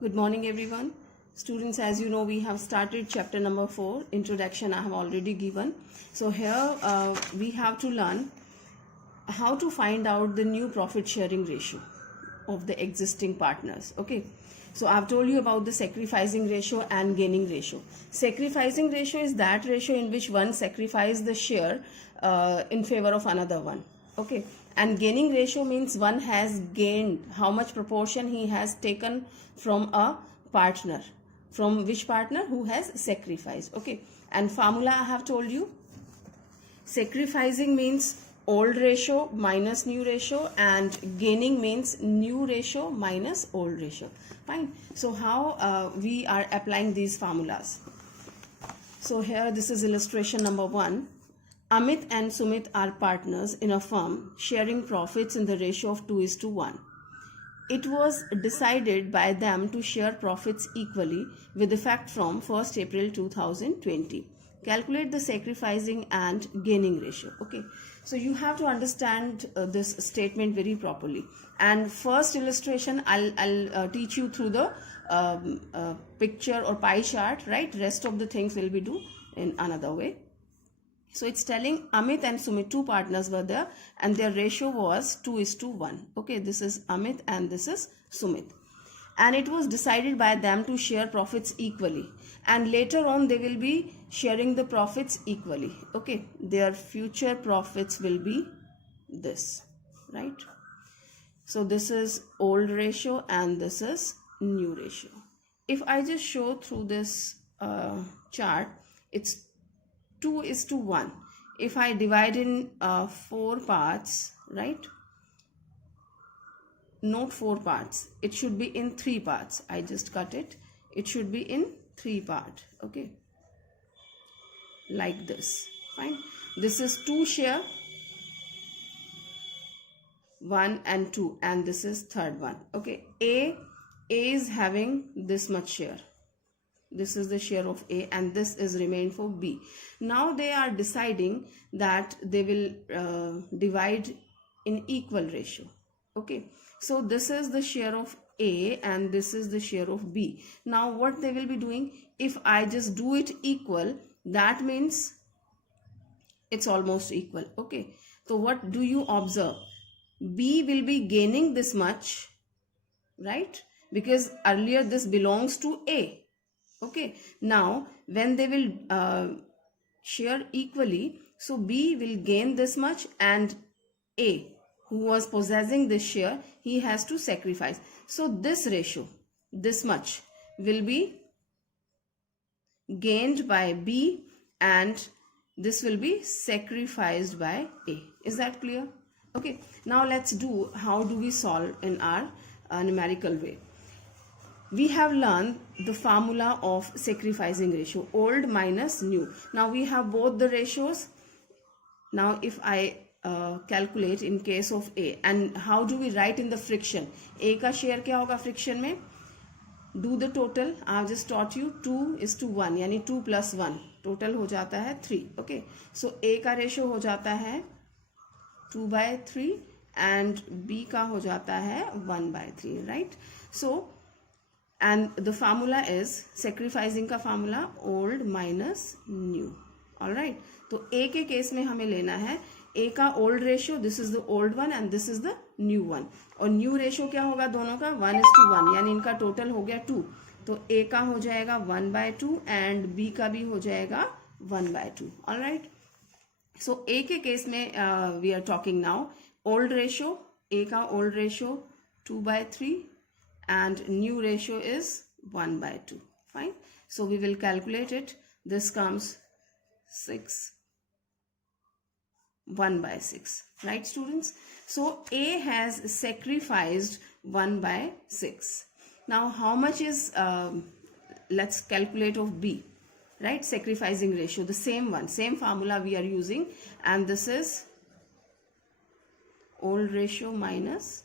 Good morning, everyone. Students, as you know, we have started chapter number 4. Introduction I have already given. So here we have to learn how to find out the new profit sharing ratio of the existing partners. Okay. So I've told you about the sacrificing ratio and gaining ratio. Sacrificing ratio is that ratio in which one sacrifices the share in favor of another one. Okay. And gaining ratio means one has gained how much proportion he has taken from a partner. From which partner? Who has sacrificed. Okay. And formula I have told you. Sacrificing means old ratio minus new ratio, and gaining means new ratio minus old ratio. Fine. So how we are applying these formulas? So here this is illustration number 1. Amit and Sumit are partners in a firm sharing profits in the ratio of 2:1. It was decided by them to share profits equally with effect from 1st April 2020. Calculate the sacrificing and gaining ratio. Okay, so you have to understand this statement very properly. And first illustration I'll teach you through the picture or pie chart, right? Rest of the things will be do in another way. So it's telling Amit and Sumit, two partners were there, and their ratio was 2:1. Okay, this is Amit and this is Sumit. And it was decided by them to share profits equally. And later on they will be sharing the profits equally. Okay, their future profits will be this, right? So this is old ratio and this is new ratio. If I just show through this chart, it's 2:1. If I divide in 4 parts, right? Not 4 parts. It should be in 3 parts. I just cut it. It should be in 3 parts. Okay. Like this. Fine. This is 2 share. 1 and 2. And this is third one. Okay. A is having this much share. This is the share of A and this is remain for B. Now they are deciding that they will divide in equal ratio. Okay. So this is the share of A and this is the share of B. Now what they will be doing, if I just do it equal, that means it's almost equal. Okay. So what do you observe? B will be gaining this much, right? Because earlier this belongs to A. Okay, now when they will share equally, so B will gain this much and A, who was possessing this share, he has to sacrifice. So this ratio, this much, will be gained by B and this will be sacrificed by A. Is that clear? Okay, now let's do how do we solve in our numerical way. We have learned the formula of sacrificing ratio, old minus new. Now we have both the ratios. Now if I calculate in case of A, and how do we write in the friction? A का share क्या होगा friction में? Do the total. I have just taught you 2:1, यानी 2 + 1. Total हो जाता है 3. Okay. So A का ratio हो जाता है 2/3 and B का हो जाता है 1/3, right? So and the formula is sacrificing का formula old minus new. All right. तो A के केस में हमें लेना है A का old ratio, this is the old one and this is the new one. और new ratio क्या होगा दोनों का? 1:1, यानी इनका total हो गया 2. तो A का हो जाएगा 1/2 and B का भी हो जाएगा 1/2. All right. So A के केस में we are talking now old ratio. A का old ratio 2/3. And new ratio is 1/2. Fine. So we will calculate it. This comes 6, 1/6. Right, students? So A has sacrificed 1/6. Now how much is, let's calculate of B. Right, sacrificing ratio, the same one, same formula we are using. And this is old ratio minus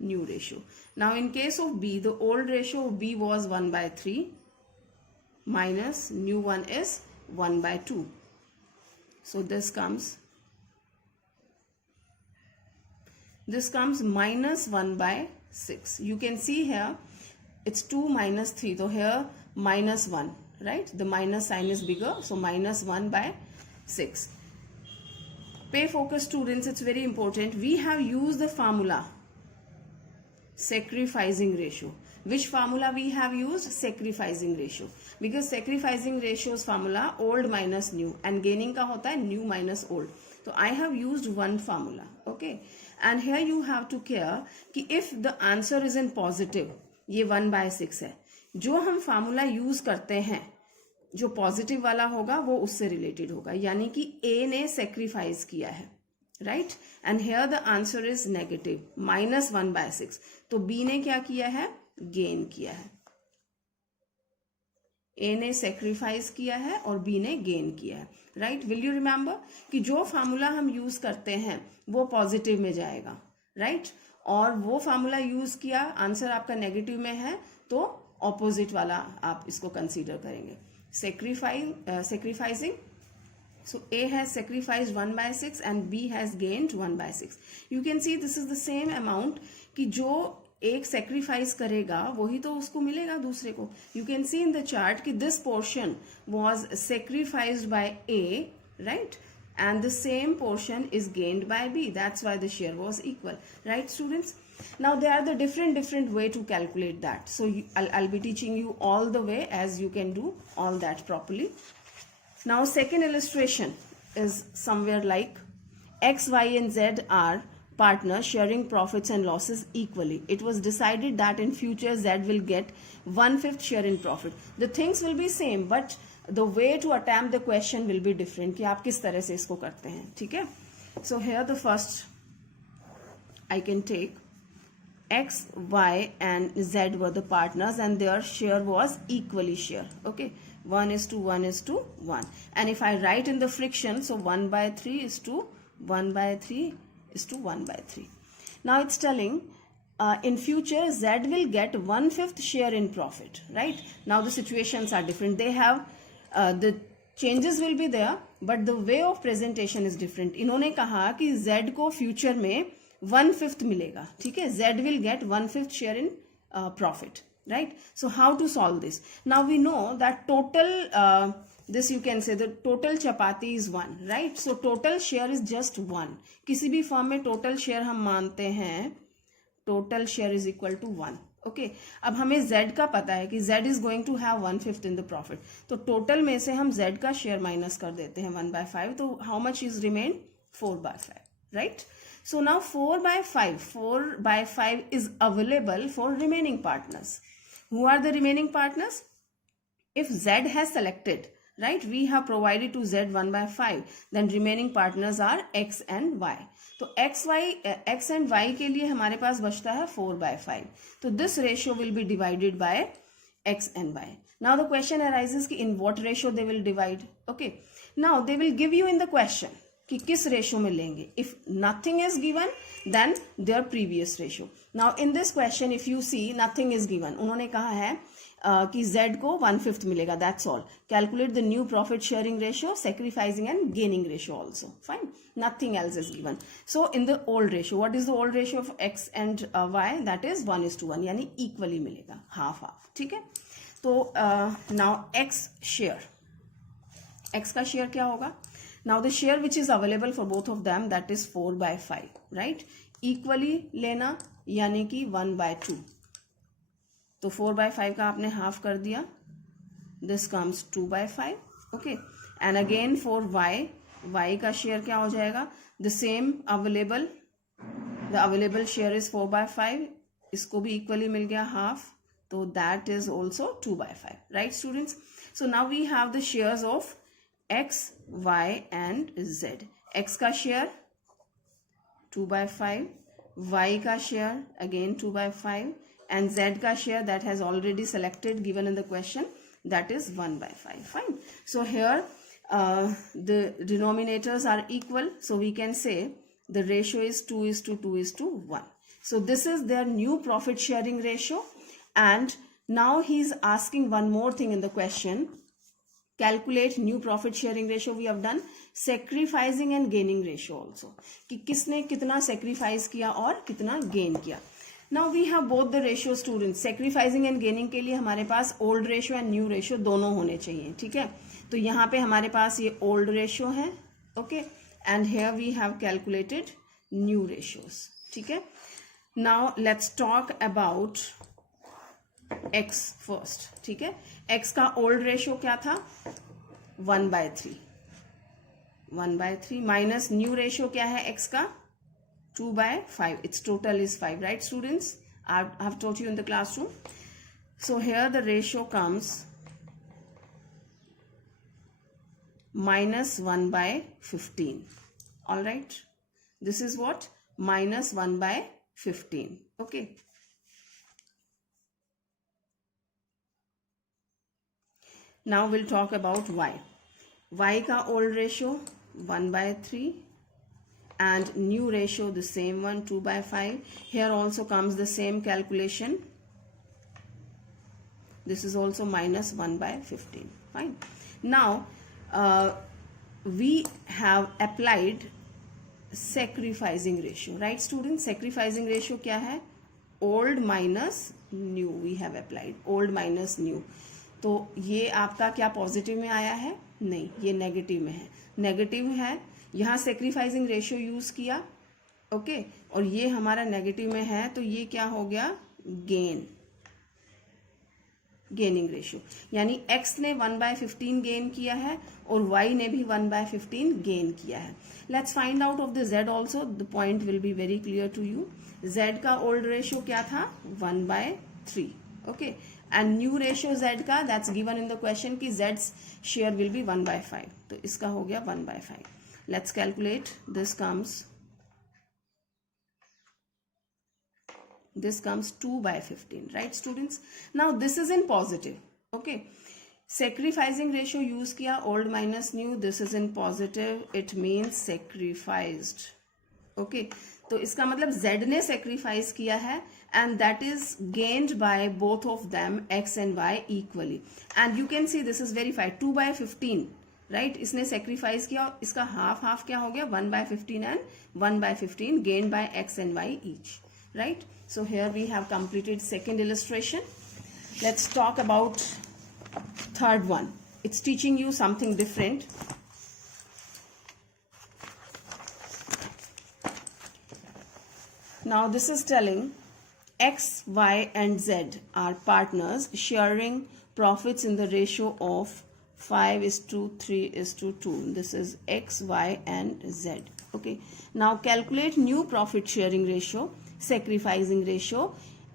new ratio. Now in case of B, the old ratio of B was 1/3 minus new one is 1/2. So this comes minus 1/6. You can see here it's 2 minus 3. So here minus 1, right? The minus sign is bigger. So minus 1 by 6. Pay focus students, it's very important. We have used the formula sacrificing ratio. Which formula we have used? Sacrificing ratio. Because sacrificing ratio's formula old minus new and gaining का होता है new minus old. So I have used one formula. Okay. And here you have to care कि if the answer is in positive, ये 1 by 6 है, जो हम formula use करते हैं जो पॉजिटिव वाला होगा वो उससे रिलेटेड होगा, यानी कि ए ने सेक्रीफाइस किया है, right, and here the answer is negative minus 1 by 6. तो बी ने क्या किया है? गेन किया है. ए ने सेक्रीफाइस किया है और बी ने गेन किया है, राइट. विल यू रिमेंबर कि जो फार्मूला हम यूज करते हैं वो पॉजिटिव में जाएगा, राइट, और वो फार्मूला यूज किया, आंसर आपका नेगेटिव में है तो ऑपोजिट वाला आप इसको कंसीडर करेंगे. Sacrificing. So A has sacrificed 1 by 6 and B has gained 1 by 6. You can see this is the same amount कि जो एक sacrifice करेगा वही तो उसको मिलेगा दूसरे को. You can see in the chart कि this portion was sacrificed by A, right? And the same portion is gained by B. That's why the share was equal, right, students? Now there are the different way to calculate that. So I'll be teaching you all the way as you can do all that properly. Now second illustration is somewhere like X, Y and Z are partners sharing profits and losses equally. It was decided that in future Z will get 1/5 share in profit. The things will be same but the way to attempt the question will be different कि आप किस तरह से इसको करते हैं, ठीक है. So here the first I can take X, Y and Z were the partners and their share was equally share. Okay, 1:1:1. And if I write in the friction, so 1 by 3 is to 1 by 3 is to 1 by 3. Now it's telling in future Z will get 1/5 share in profit, right? Now the situations are different. They have the changes will be there but the way of presentation is different. इन्होंने कहा कि Z को future में 1/5 मिलेगा, ठीक है. Z will get 1/5 share in profit, right? So how to solve this? Now we know that total this you can say the total chapati is 1, right? So total share is just 1. किसी भी form में total share हम मानते हैं total share is equal to 1. Okay, अब हमें Z का पता है कि Z is going to have 1/5 in the profit. तो total में से हम Z का share माइनस कर देते हैं 1 by 5. तो how much is remain? 4 by 5, right? So now 4 by 5 is available for remaining partners. Who are the remaining partners? If Z has selected, right, we have provided to Z 1 by 5, then remaining partners are X and Y. तो X and Y के लिए हमारे पास बचता है 4 by 5. तो this ratio will be divided by X and Y. Now the question arises कि in what ratio they will divide? Okay. Now they will give you in the question कि किस ratio में लेंगे. If nothing is given then there previous ratio. Now in this question if you see nothing is given, उन्होंने कहा है कि Z को 1/5 मिलेगा, that's all. Calculate the new profit sharing ratio, sacrificing and gaining ratio also. Fine, nothing else is given. So in the old ratio, what is the old ratio of X and Y? That is 1:1, यानी equally मिलेगा, half half, ठीक है. तो now X share, X का share क्या होगा? Now the share which is available for both of them, that is 4 by 5, right? Equally लेना यानी कि 1 by 2. तो 4 by 5 का आपने हाफ कर दिया. This comes 2 by 5. Okay. And again for Y का शेयर क्या हो जाएगा? The same available. The available share is 4 by 5. इसको भी equally मिल गया हाफ. तो that is also 2 by 5. Right students? So now we have the shares of X, Y and Z. X का share 2 by 5, Y का share again 2 by 5 and Z का share that has already selected given in the question, that is 1 by 5. Fine. So here the denominators are equal, so we can say the ratio is 2:2:1. So this is their new profit sharing ratio. And now he is asking one more thing in the question. Calculate new profit sharing ratio. We have done sacrificing and gaining ratio also, कि किसने कितना sacrifice किया और कितना gain किया. Now we have both the ratio student. Sacrificing and gaining के लिए हमारे पास old ratio and new ratio दोनों होने चाहिए. ठीक है, तो यहाँ पे हमारे पास ये ओल्ड रेशियो है. Okay, and here we have calculated new ratios. ठीक है, now let's talk about x first. ठीक है, x का ओल्ड रेशियो क्या था? 1/3. 1/3 माइनस न्यू रेशियो क्या है x का? 2/5. Its total is 5, right students? I have taught you in the classroom. So here the ratio comes -1/15. All right, this is what? -1/15. Okay. Now we'll talk about y. Y का old ratio 1/3 and new ratio the same one, 2/5. Here also comes the same calculation. This is also -1/15. Fine. Now we have applied sacrificing ratio, right students? Sacrificing ratio क्या है? Old minus new. We have applied old minus new. तो ये आपका क्या positive में आया है? नहीं, ये नेगेटिव में है. नेगेटिव है, यहाँ सेक्रीफाइसिंग रेशियो यूज किया. ओके, और ये हमारा नेगेटिव में है, तो ये क्या हो गया? Gaining ratio. यानी x ने 1/15 गेन किया है और y ने भी 1/15 गेन किया है. Let's find out of the z ऑल्सो. The point will be very clear to you. z का ओल्ड रेशियो क्या था? 1/3. Okay, and new ratio z का, that's given in the question कि z शेयर विल बी 1/5. तो इसका हो गया 1/5. Let's calculate. This comes 2/15, right students? Now this is in positive. Okay, sacrificing ratio use किया, old minus new. This is in positive. It means sacrificed. Okay, तो इसका मतलब z ने sacrifice किया है and that is gained by both of them, x and y equally. And you can see this is verified. 2/15, right? इसने sacrifice किया, इसका half क्या हो गया? 1/15 and 1/15 gained by x and y each. Right? So here we have completed second illustration. Let's talk about third one. It's teaching you something different. Now this is telling x, y and z are partners sharing profits in the ratio of 5:3:2. This is x, y and z. Okay. Now calculate new profit sharing ratio, sacrificing ratio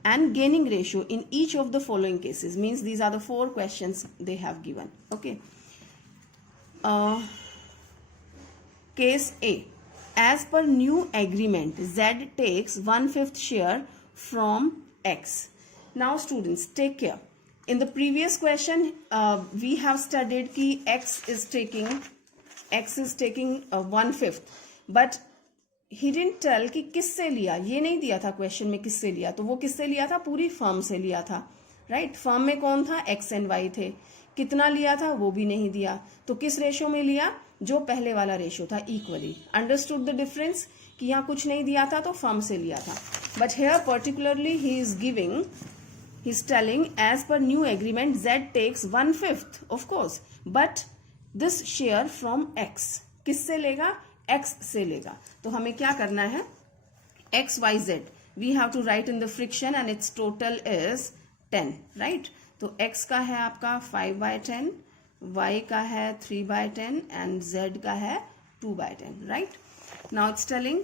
and gaining ratio in each of the following cases. Means these are the 4 questions they have given. Okay. Case A. As per new agreement, Z takes 1/5 share from X. Now students, take care. In the previous question, we have studied कि X is taking 1/5, but he didn't tell कि किससे लिया. ये नहीं दिया था question में किससे लिया. तो वो किससे लिया था? पूरी फर्म से लिया था, राइट? फर्म में कौन था? एक्स एंड वाई थे. कितना लिया था वो भी नहीं दिया. तो किस रेशियो में लिया? जो पहले वाला रेशियो था, इक्वली. अंडरस्टूड द डिफरेंस कि यहाँ कुछ नहीं दिया था तो फर्म से लिया था. But here particularly he is telling as per new agreement Z takes 1/5 of course, but this share from x. किससे लेगा? एक्स से लेगा. तो हमें क्या करना है? X y z we have to write in the fraction and its total is 10, right? तो एक्स का है आपका 5/10, y का है 3/10 एंड z का है 2/10, right? Now it's telling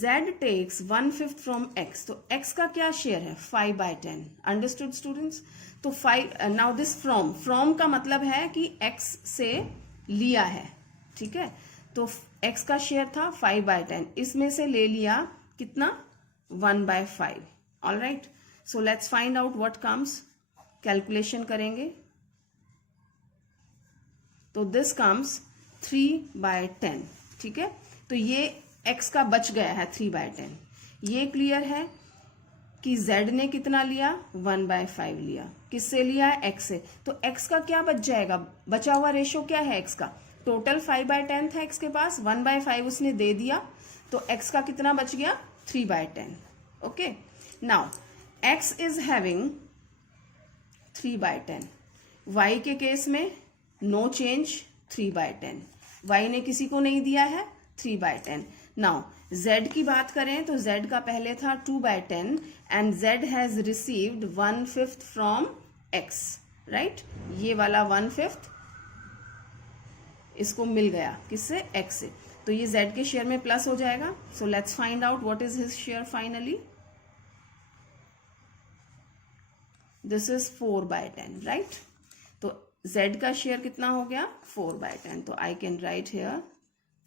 z takes 1/5 from x. तो x का क्या शेयर है? 5/10. Understood students? तो 5. नाउ दिस फ्रॉम का मतलब है कि x से लिया है, ठीक है? तो x का शेयर था 5/10, इसमें से ले लिया कितना? 1/5. All right, so let's find out what comes. Calculation करेंगे. तो दिस कम्स 3/10, ठीक है? तो ये x का बच गया है 3/10. ये क्लियर है कि z ने कितना लिया? 1/5 लिया. किससे लिया? x से. तो x का क्या बच जाएगा? बचा हुआ रेशियो क्या है x का? टोटल 5/10 था x के पास, 1/5 उसने दे दिया, तो x का कितना बच गया? 3/10. Okay, now x is having 3/10, y के केस में नो चेंज 3/10, y ने किसी को नहीं दिया है 3/10. नाउ z की बात करें तो z का पहले था 2/10 and z has received 1/5 from x, right. ये वाला 1/5 इसको मिल गया किससे, x से. तो ये z के शेयर में प्लस हो जाएगा. So let's find out what is his share finally. This is 4/10, right. तो z का शेयर कितना हो गया 4/10. तो I can write here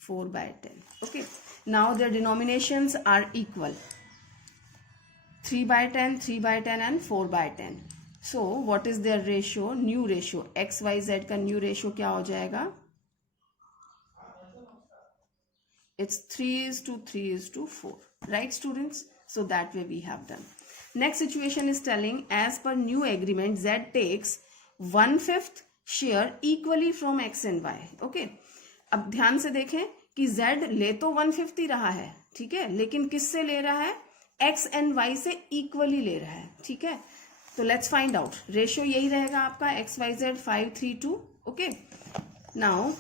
4/10. Okay, now their denominations are equal, 3/10, 3/10 and 4/10. so what is their ratio, new ratio, x y z का new ratio क्या हो जाएगा, it's 3:3:4, right students. so that way we have done. Next situation is telling as per new agreement z takes 1/5 share equally from x and y. okay, अब ध्यान से देखें कि z ले तो 1/5 रहा है, ठीक है, लेकिन किससे ले रहा है, x एंड y से इक्वली ले रहा है, ठीक है. तो लेट्स फाइंड आउट. रेशियो यही रहेगा आपका XYZ 5:3:2. Okay, now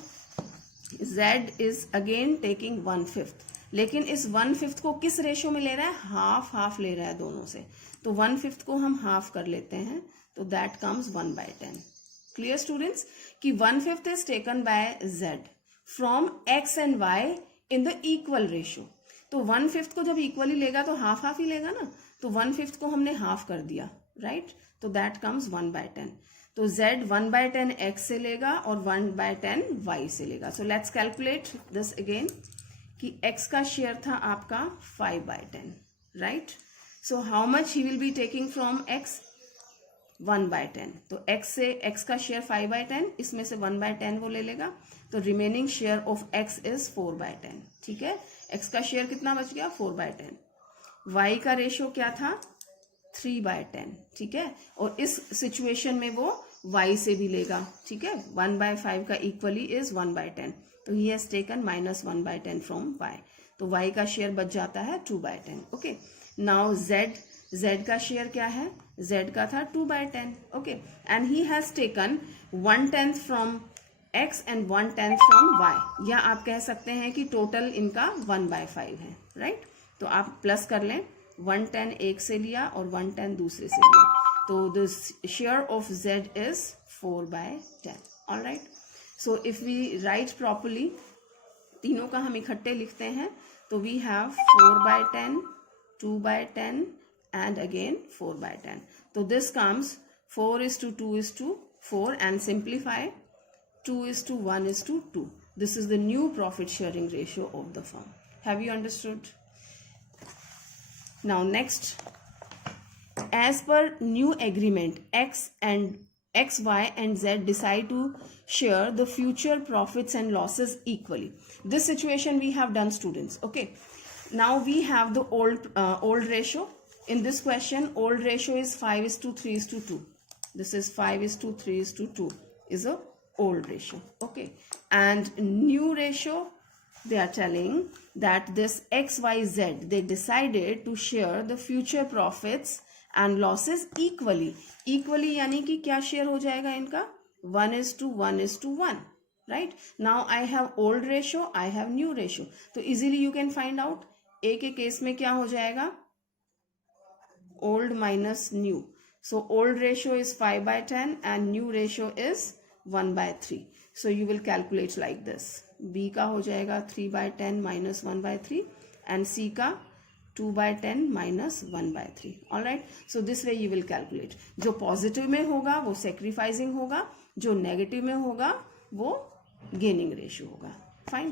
z is again taking 1/5, लेकिन इस 1/5 को किस रेशियो में ले रहा है, हाफ हाफ ले रहा है दोनों से. तो 1/5 को हम हाफ कर लेते हैं, तो दैट कम्स 1/10. क्लियर स्टूडेंट्स कि 1/5 is taken by z from x and y in the equal ratio. तो 1/5 को जब इक्वली लेगा तो हाफ हाफ ही लेगा ना. तो 1/5 को हमने हाफ कर दिया, राइट. तो दैट कम्स 1/10. तो z 1/10 x से लेगा और 1/10 y से लेगा. So let's calculate this again कि x का शेयर था आपका 5/10, right. So how much he will be taking from x, 1/10. तो x से x का शेयर 5/10, इसमें से 1/10 वो ले लेगा. तो remaining share of x is 4/10, ठीक है. x का शेयर कितना बच गया 4/10. y का रेशियो क्या था 3/10, ठीक है. और इस सिचुएशन में वो y से भी लेगा, ठीक है. 1/5 का इक्वली इज 1/10. तो he has taken -1/10 from y. तो y का शेयर बच जाता है 2/10. ओके, नाउ z का शेयर क्या है, z का था 2/10. Okay, and he has taken 1/10 from x and 1/10 from y. या आप कह सकते हैं कि टोटल इनका 1/5 है, राइट. तो आप प्लस कर लें, 1/10 एक से लिया और 1/10 दूसरे से लिया. तो the share of z is 4/10. All right. So if we write properly, तीनों का हम इकट्ठे लिखते हैं, तो we have 4/10, 2/10 and again 4/10. So this comes 4:2:4 and simplify 2:1:2. This is the new profit sharing ratio of the firm. Have you understood? Now next, as per new agreement, X, Y and Z decide to share the future profits and losses equally. This situation we have done, students. Okay. Now we have the old ratio. In this question, old ratio is 5:3:2. This is 5:3:2 is a old ratio. Okay. And new ratio, they are telling that this XYZ, they decided to share the future profits and losses equally. Equally यानी कि क्या share हो जाएगा इनका 1:1:1. Right. Now I have old ratio, I have new ratio. तो easily you can find out. A के case में क्या हो जाएगा, old minus new. So old ratio is 5/10 and new ratio is 1/3. So you will calculate like this. B का हो जाएगा 3/10 minus 1/3 and C का 2/10 minus 1/3. All right. So this way you will calculate. जो positive में होगा वो sacrificing होगा, जो नेगेटिव में होगा वो गेनिंग रेशियो होगा. Fine.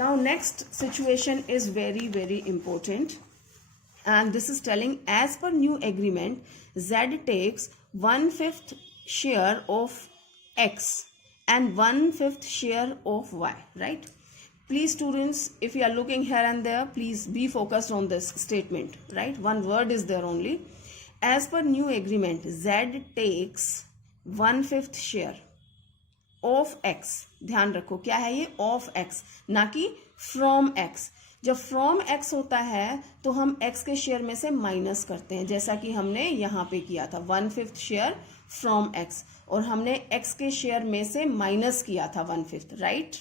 Now next situation is very, very important. And this is telling as per new agreement, Z takes 1/5 share of X and 1/5 share of Y, right? Please students, if you are looking here and there, please be focused on this statement, right? One word is there only. As per new agreement, Z takes 1/5 share of X. ध्यान रखो क्या है ये, of X, ना कि from X. जब from x होता है तो हम एक्स के शेयर में से माइनस करते हैं, जैसा कि हमने यहाँ पे किया था 1/5 शेयर फ्रॉम एक्स, और हमने एक्स के शेयर में से माइनस किया था 1/5, राइट।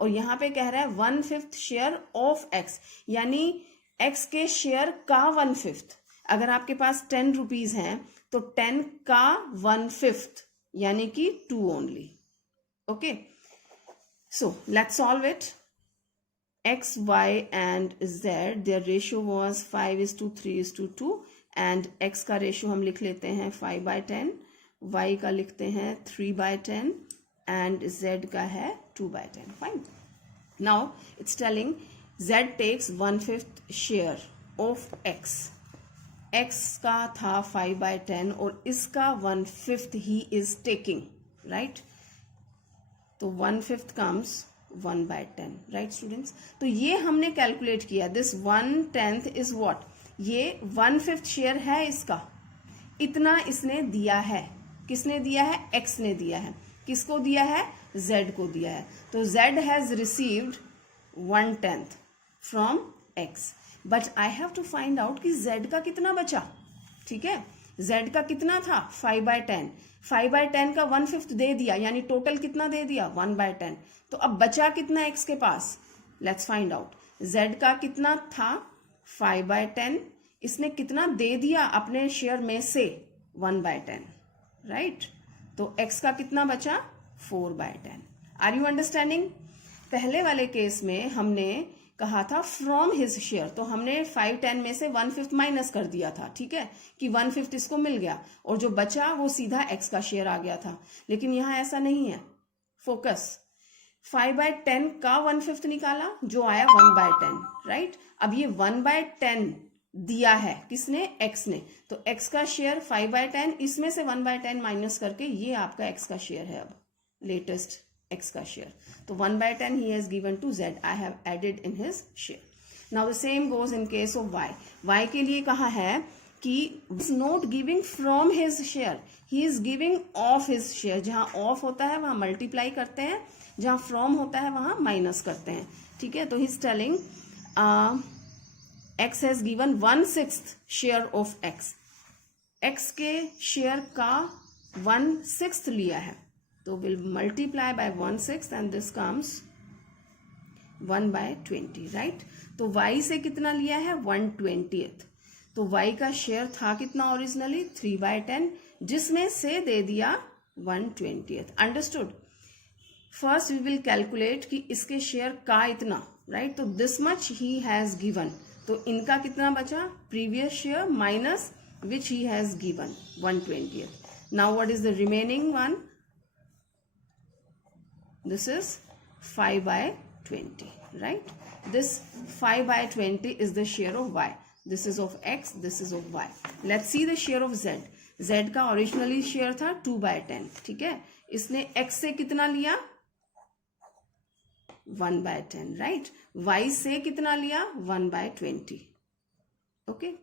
और यहाँ पे कह रहा है 1/5 शेयर ऑफ एक्स, यानी एक्स के शेयर का 1/5। अगर आपके पास 10 रुपीज हैं तो 10 का 1/5 यानी कि 2 only. Okay, so let's solve it. X, Y and Z, their ratio was 5:3:2 and X का रेशियो हम लिख लेते हैं 5/10, Y का लिखते हैं 3/10 and Z का है 2/10. Fine. Now it's telling Z takes 1/5 share of X. X का था 5/10 और इसका 1/5 he is taking, right? तो 1/5 comes 1/10, राइट स्टूडेंट्स। तो ये हमने कैलकुलेट किया, दिस 1/10 इज व्हाट, ये 1/5 शेयर है इसका, इतना इसने दिया है। किसने दिया है? एक्स ने दिया है। किसको दिया है? जेड को दिया है। तो z has received 1/10 from x, but I have to find out कि जेड का कितना बचा। ठीक है, जेड का कितना था? 5/10, 5/10 का 1/5 दे दिया, यानी टोटल कितना दे दिया? 1/10। तो अब बचा कितना एक्स के पास? Let's find out. जेड का कितना था? 5/10, इसने कितना दे दिया अपने शेयर में से? 1/10, राइट। तो एक्स का कितना बचा? 4/10। Are you understanding? पहले वाले केस में हमने कहा था फ्रॉम हिज शेयर, तो हमने 5/10 में से 1/5 माइनस कर दिया था, ठीक है, कि 1/5 इसको मिल गया और जो बचा वो सीधा एक्स का शेयर आ गया था। लेकिन यहां ऐसा नहीं है, फोकस। 5/10 का 1/5 निकाला जो आया 1/10, राइट। अब ये 1/10 दिया है किसने? एक्स ने। तो एक्स का शेयर 5/10, इसमें से 1/10 माइनस करके ये आपका एक्स का शेयर है, अब लेटेस्ट एक्स का शेयर। तो 1/10 he has given to Z. I have added in his share. Now the same goes in case of Y. Y के लिए कहा है कि is not giving from his share, he is giving of his share. जहां of होता है वहां multiply करते हैं, जहां फ्रॉम होता है वहां माइनस करते हैं। ठीक है, तो ही is telling X has given 1/6 share of X. X के शेयर का 1/6 लिया है, तो will multiply by 1/6 and this comes 1/20, right. तो y से कितना लिया है? 1/20। तो y का शेयर था कितना ओरिजिनली? 3/10, जिसमें से दे दिया 1/20। Understood? First we will calculate कि इसके शेयर का इतना, राइट। तो this much he has given, तो इनका कितना बचा? Previous share minus which he has given 1/20। Now what is the remaining one? This is 5/20, right? This 5/20 is the share of Y. This is of X, this is of Y. Let's see the share of Z. Z का originally share था 2/10, ठीक है। इसने X से कितना लिया? 1/10, right? Y से कितना लिया? 1/20, okay?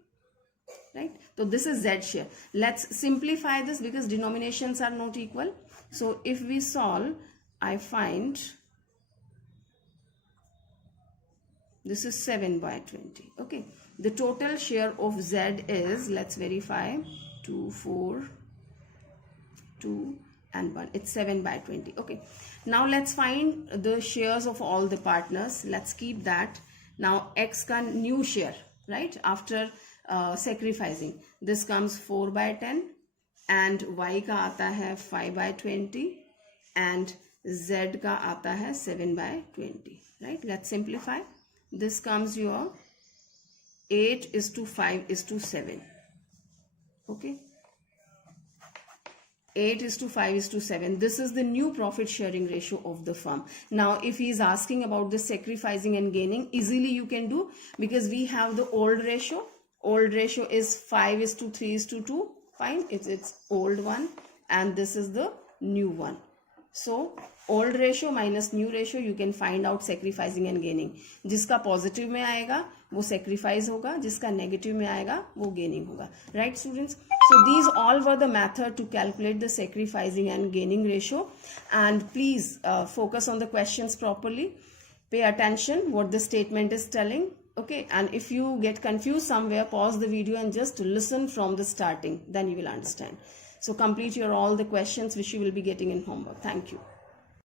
Right? So this is Z share. Let's simplify this because denominations are not equal. So if we solve, I find this is 7/20. Okay, the total share of Z is, let's verify, 2, 4, 2 and 1. It's 7/20. Okay, now let's find the shares of all the partners. Let's keep that. Now X का new share, right, after sacrificing, this comes 4/10 and Y का आता है 5/20 and Z का आता है 7/20, right? Let's simplify. This comes your 8:5:7. Okay, 8:5:7. This is the new profit sharing ratio of the firm. Now if he is asking about the sacrificing and gaining, easily you can do, because we have the old ratio. Old ratio is 5:3:2. Fine, it's old one and this is the new one. So old ratio minus new ratio, you can find out sacrificing and gaining. जिसका positive में आएगा वो sacrifice होगा, जिसका negative में आएगा वो gaining होगा, right students. So these all were the method to calculate the sacrificing and gaining ratio, and please focus on the questions properly. pay attention what the statement is telling. Okay, and if you get confused somewhere, pause the video and just listen from the starting, then you will understand. So complete your all the questions which you will be getting in homework. Thank you.